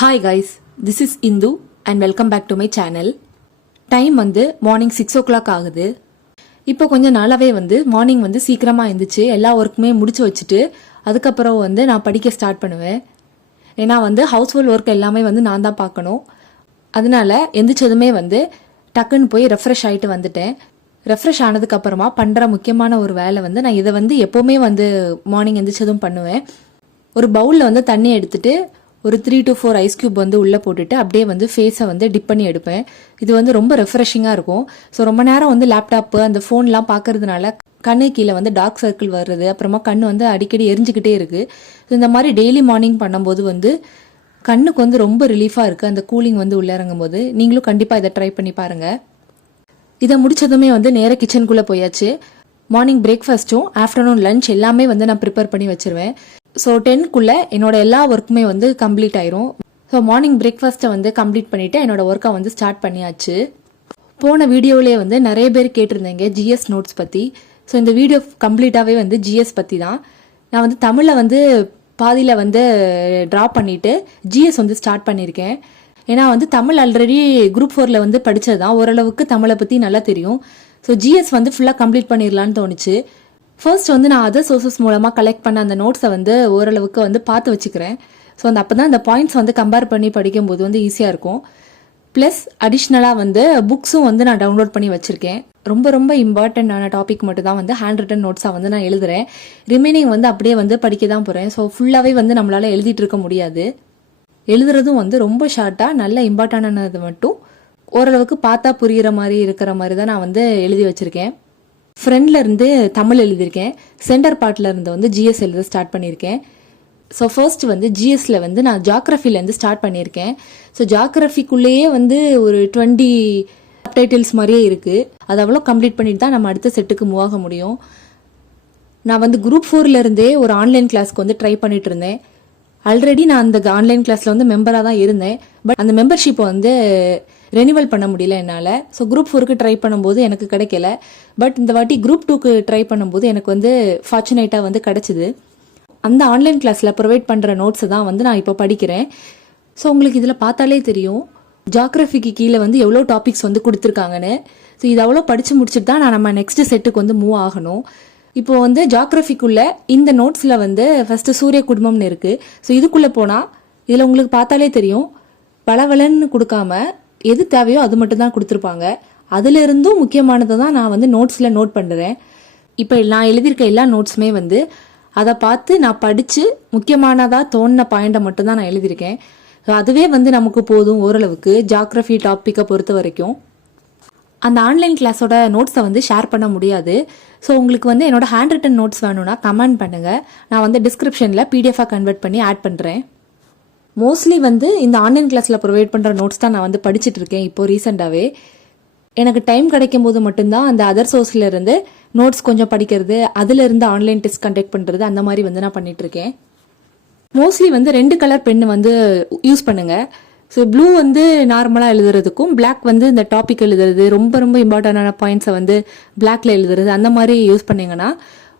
Hi guys, this is Indu and welcome back to my channel. Time வந்து morning 6 o'clock ஆகுது. இப்போ கொஞ்ச நாளாவே வந்து மார்னிங் வந்து சீக்கிரமாக எழுந்திரிச்சு எல்லா ஒர்க்குமே முடிச்சு வச்சுட்டு அதுக்கப்புறம் வந்து நான் படிக்க ஸ்டார்ட் பண்ணுவேன். ஏன்னா வந்து ஹவுஸ் ஹோல்ட் ஒர்க் எல்லாமே வந்து நான் தான் பார்க்கணும். அதனால எந்திரிச்சதுமே வந்து டக்குன்னு போய் ரெஃப்ரெஷ் ஆகிட்டு வந்துட்டேன். ரெஃப்ரெஷ் ஆனதுக்கப்புறமா பண்ணுற முக்கியமான ஒரு வேலை வந்து நான் இதை வந்து எப்போவுமே வந்து மார்னிங் எந்திரிச்சதும் பண்ணுவேன். ஒரு பவுலில் வந்து தண்ணி எடுத்துட்டு ஒரு 3 to 4 ஐஸ் கியூப் வந்து உள்ளே போட்டுட்டு அப்படியே வந்து ஃபேஸை வந்து டிப் பண்ணி எடுப்பேன். இது வந்து ரொம்ப ரெஃப்ரெஷிங்காக இருக்கும். ஸோ ரொம்ப நேரம் வந்து லேப்டாப்பு அந்த ஃபோன்லாம் பார்க்கறதுனால கண்ணு கீழே வந்து டார்க் சர்க்கிள் வர்றது, அப்புறமா கண் வந்து அடிக்கடி எரிஞ்சுக்கிட்டே இருக்குது. இந்த மாதிரி டெய்லி மார்னிங் பண்ணும்போது வந்து கண்ணுக்கு வந்து ரொம்ப ரிலீஃபாக இருக்குது. அந்த கூலிங் வந்து உள்ளே இறங்கும் போது நீங்களும் கண்டிப்பாக இதை ட்ரை பண்ணி பாருங்கள். இதை முடிச்சதுமே வந்து நேராக கிச்சனுக்குள்ளே போயாச்சு. மார்னிங் பிரேக்ஃபாஸ்ட்டும் ஆஃப்டர்நூன் லஞ்ச் எல்லாமே வந்து நான் ப்ரிப்பேர் பண்ணி வச்சிருவேன். ஸோ 10க்குள்ளே என்னோட எல்லா ஒர்க்குமே வந்து கம்ப்ளீட் ஆயிரும். ஸோ மார்னிங் பிரேக்ஃபாஸ்ட்டை வந்து கம்ப்ளீட் பண்ணிவிட்டு என்னோட ஒர்க்கை வந்து ஸ்டார்ட் பண்ணியாச்சு. போன வீடியோவிலேயே வந்து நிறைய பேர் கேட்டிருந்தேங்க ஜிஎஸ் நோட்ஸ் பற்றி. ஸோ இந்த வீடியோ கம்ப்ளீட்டாகவே வந்து ஜிஎஸ் பற்றி தான். நான் வந்து தமிழில் வந்து பாதியில் வந்து ட்ராப் பண்ணிவிட்டு ஜிஎஸ் வந்து ஸ்டார்ட் பண்ணியிருக்கேன். ஏன்னா வந்து தமிழ் ஆல்ரெடி குரூப் 4ல் வந்து படித்தது தான், ஓரளவுக்கு தமிழை பற்றி நல்லா தெரியும். ஸோ ஜிஎஸ் வந்து ஃபுல்லாக கம்ப்ளீட் பண்ணிடலான்னு தோணுச்சு. ஃபர்ஸ்ட் வந்து நான் அதர் சோர்சஸ் மூலமாக கலெக்ட் பண்ண அந்த நோட்ஸை வந்து ஓரளவுக்கு வந்து பார்த்து வச்சுக்கிறேன். ஸோ அந்த அப்போ தான் அந்த பாயிண்ட்ஸ் வந்து கம்பேர் பண்ணி படிக்கும்போது வந்து ஈஸியாக இருக்கும். ப்ளஸ் அடிஷ்னலாக வந்து புக்ஸும் வந்து நான் டவுன்லோட் பண்ணி வச்சுருக்கேன். ரொம்ப ரொம்ப இம்பார்ட்டண்ட்டான டாபிக் மட்டும் தான் வந்து ஹேண்ட் ரிட்டன் நோட்ஸாக வந்து நான் எழுதுறேன். ரிமைனிங் வந்து அப்படியே வந்து படிக்க தான் போகிறேன். ஸோ ஃபுல்லாகவே வந்து நம்மளால் எழுதிட்டு இருக்க முடியாது. எழுதுறதும் வந்து ரொம்ப ஷார்ட்டாக நல்ல இம்பார்ட்டண்டானது மட்டும் ஓரளவுக்கு பார்த்தா புரிகிற மாதிரி இருக்கிற மாதிரி தான் நான் வந்து எழுதி வச்சுருக்கேன். ஃப்ரெண்ட்ல இருந்து தமிழ் எழுதியிருக்கேன். சென்டர் பார்ட்ல இருந்து வந்து ஜிஎஸ் எழுத ஸ்டார்ட் பண்ணியிருக்கேன். ஸோ ஃபர்ஸ்ட் வந்து ஜிஎஸ்ல வந்து நான் ஜியாகிரஃபிலேருந்து ஸ்டார்ட் பண்ணியிருக்கேன். ஸோ ஜியாகிரஃபிக்குள்ளேயே வந்து ஒரு 20 சப்டைட்டில்ஸ் மாதிரியே இருக்குது. அது அவ்வளோ கம்ப்ளீட் பண்ணிட்டு தான் நம்ம அடுத்த செட்டுக்கு மூவ் ஆக முடியும். நான் வந்து குரூப் 4ல இருந்தே ஒரு ஆன்லைன் கிளாஸ்க்கு வந்து ட்ரை பண்ணிட்டு இருந்தேன். ஆல்ரெடி நான் அந்த ஆன்லைன் கிளாஸ்ல வந்து மெம்பராக தான் இருந்தேன். பட் அந்த மெம்பர்ஷிப்பை வந்து ரெனிவல் பண்ண முடியல என்னால். ஸோ குரூப் 4க்கு ட்ரை பண்ணும்போது எனக்கு கிடைக்கல. பட் இந்த வாட்டி குரூப் 2க்கு ட்ரை பண்ணும்போது எனக்கு வந்து ஃபார்ச்சுனேட்டாக வந்து கிடச்சிது. அந்த ஆன்லைன் கிளாஸில் ப்ரொவைட் பண்ணுற நோட்ஸை தான் வந்து நான் இப்போ படிக்கிறேன். ஸோ உங்களுக்கு இதில் பார்த்தாலே தெரியும் ஜியாகிரஃபிக்கு கீழே வந்து எவ்வளோ டாபிக்ஸ் வந்து கொடுத்துருக்காங்கன்னு. ஸோ இது அவ்வளோ படித்து முடிச்சுட்டு தான் நம்ம நெக்ஸ்ட் செட்டுக்கு வந்து மூவ் ஆகணும். இப்போ வந்து ஜியாகிரஃபிக்குள்ள இந்த நோட்ஸில் வந்து ஃபர்ஸ்ட் சூரிய குடும்பம்னு இருக்குது. ஸோ இதுக்குள்ளே போனால் இதில் உங்களுக்கு பார்த்தாலே தெரியும் பலவலன்னு கொடுக்காம எது தேவையோ அது மட்டும் தான் கொடுத்துருப்பாங்க. அதுல இருந்தும் முக்கியமானதை தான் நான் வந்து நோட்ஸில் நோட் பண்ணுறேன். இப்போ நான் எழுதியிருக்க எல்லா நோட்ஸுமே வந்து அதை பார்த்து நான் படித்து முக்கியமானதாக தோணின பாயிண்டை மட்டும் தான் நான் எழுதியிருக்கேன். அதுவே வந்து நமக்கு போதும் ஓரளவுக்கு ஜியாகிரஃபி டாப்பிக்கை பொறுத்த வரைக்கும். அந்த ஆன்லைன் கிளாஸோட நோட்ஸை வந்து ஷேர் பண்ண முடியாது. ஸோ உங்களுக்கு வந்து என்னோட ஹேண்ட் ரிட்டன் நோட்ஸ் வேணும்னா கமெண்ட் பண்ணுங்கள். நான் வந்து டிஸ்கிரிப்ஷனில் பிடிஎஃபாக கன்வெர்ட் பண்ணி ஆட் பண்ணுறேன். மோஸ்ட்லி வந்து இந்த ஆன்லைன் கிளாஸில் ப்ரொவைட் பண்ணுற நோட்ஸ் தான் நான் வந்து படிச்சுட்டு இருக்கேன். இப்போது ரீசெண்டாகவே எனக்கு டைம் கிடைக்கும் போது மட்டும்தான் அந்த அதர் சோர்ஸில் இருந்து நோட்ஸ் கொஞ்சம் படிக்கிறது, அதிலிருந்து ஆன்லைன் டெஸ்ட் கண்டக்ட் பண்ணுறது, அந்த மாதிரி வந்து நான் பண்ணிகிட்ருக்கேன். மோஸ்ட்லி வந்து 2 கலர் பென்னு வந்து யூஸ் பண்ணுங்கள். ஸோ ப்ளூ வந்து நார்மலாக எழுதுறதுக்கும் பிளாக் வந்து இந்த டாபிக் எழுதுறது, ரொம்ப ரொம்ப இம்பார்ட்டண்டான பாயிண்ட்ஸை வந்து பிளாக்ல எழுதுறது, அந்த மாதிரி யூஸ் பண்ணிங்கன்னா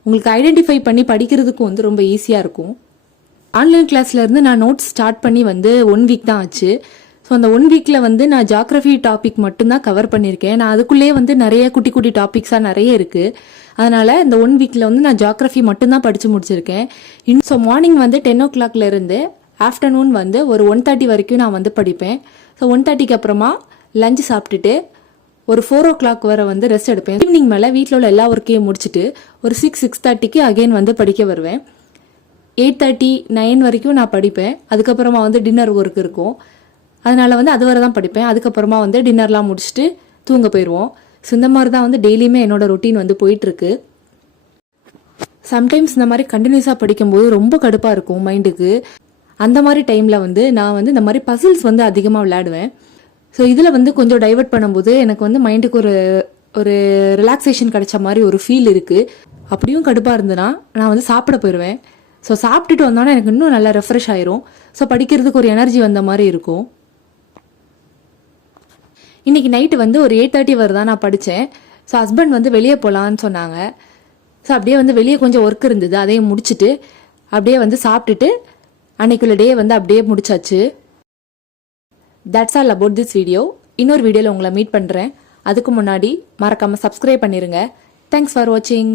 உங்களுக்கு ஐடென்டிஃபை பண்ணி படிக்கிறதுக்கும் வந்து ரொம்ப ஈஸியாக இருக்கும். ஆன்லைன் கிளாஸ்ல இருந்து நான் நோட்ஸ் ஸ்டார்ட் பண்ணி வந்து 1 வீக் தான் ஆச்சு. ஸோ அந்த 1 வீக்கில் வந்து நான் ஜியாகிரஃபி டாபிக் மட்டும்தான் கவர் பண்ணியிருக்கேன். நான் அதுக்குள்ளேயே வந்து நிறைய குட்டி குட்டி டாபிக்ஸாக நிறைய இருக்குது. அதனால் இந்த 1 வீக்கில் வந்து நான் ஜியாகிரஃபி மட்டும்தான் படித்து முடிச்சிருக்கேன். ஸோ மார்னிங் வந்து 10 o'clockல இருந்து ஆஃப்டர்நூன் வந்து ஒரு 1:30 வரைக்கும் நான் வந்து படிப்பேன். ஸோ 1:30க்கு அப்புறமா லஞ்சு சாப்பிட்டுட்டு ஒரு 4 o'clock வரை வந்து ரெஸ்ட் எடுப்பேன். ஈவினிங் மேலே வீட்டில் உள்ள எல்லா ஒர்க்கையும் முடிச்சுட்டு ஒரு 6:30க்கு அகைன் வந்து படிக்க வருவேன். 8:30, 9 வரைக்கும் நான் படிப்பேன். அதுக்கப்புறமா வந்து டின்னர் ஒர்க் இருக்கும். அதனால வந்து அது வரை தான் படிப்பேன். அதுக்கப்புறமா வந்து டின்னர்லாம் முடிச்சுட்டு தூங்க போயிடுவோம். ஸோ இந்த மாதிரி தான் வந்து டெய்லியுமே என்னோட ரொட்டீன் வந்து போயிட்டுருக்கு. சம்டைம்ஸ் இந்த மாதிரி கண்டினியூஸாக படிக்கும்போது ரொம்ப கடுப்பாக இருக்கும் மைண்டுக்கு. அந்த மாதிரி டைமில் வந்து நான் வந்து இந்த மாதிரி பசில்ஸ் வந்து அதிகமாக விளையாடுவேன். ஸோ இதில் வந்து கொஞ்சம் டைவர்ட் பண்ணும்போது எனக்கு வந்து மைண்டுக்கு ஒரு ரிலாக்ஸேஷன் கிடைச்ச மாதிரி ஒரு ஃபீல் இருக்குது. அப்படியும் கடுப்பாக இருந்ததுன்னா நான் வந்து சாப்பிட போயிடுவேன். ஸோ சாப்பிட்டுட்டு வந்தோன்னா எனக்கு இன்னும் நல்லா ரெஃப்ரெஷ் ஆயிரும். ஸோ படிக்கிறதுக்கு ஒரு எனர்ஜி வந்த மாதிரி இருக்கும். இன்னைக்கு நைட்டு வந்து ஒரு 8:30 வரை தான் நான் படித்தேன். ஸோ ஹஸ்பண்ட் வந்து வெளியே போகலான்னு சொன்னாங்க. ஸோ அப்படியே வந்து வெளியே கொஞ்சம் ஒர்க் இருந்தது, அதையும் முடிச்சுட்டு அப்படியே வந்து சாப்பிட்டுட்டு அன்னைக்குள்ள டே வந்து அப்படியே முடிச்சாச்சு. That's all about this video. இன்னொரு வீடியோவில் உங்களை மீட் பண்ணுறேன். அதுக்கு முன்னாடி மறக்காமல் சப்ஸ்கிரைப் பண்ணிடுங்க. தேங்க்ஸ் ஃபார் வாட்சிங்.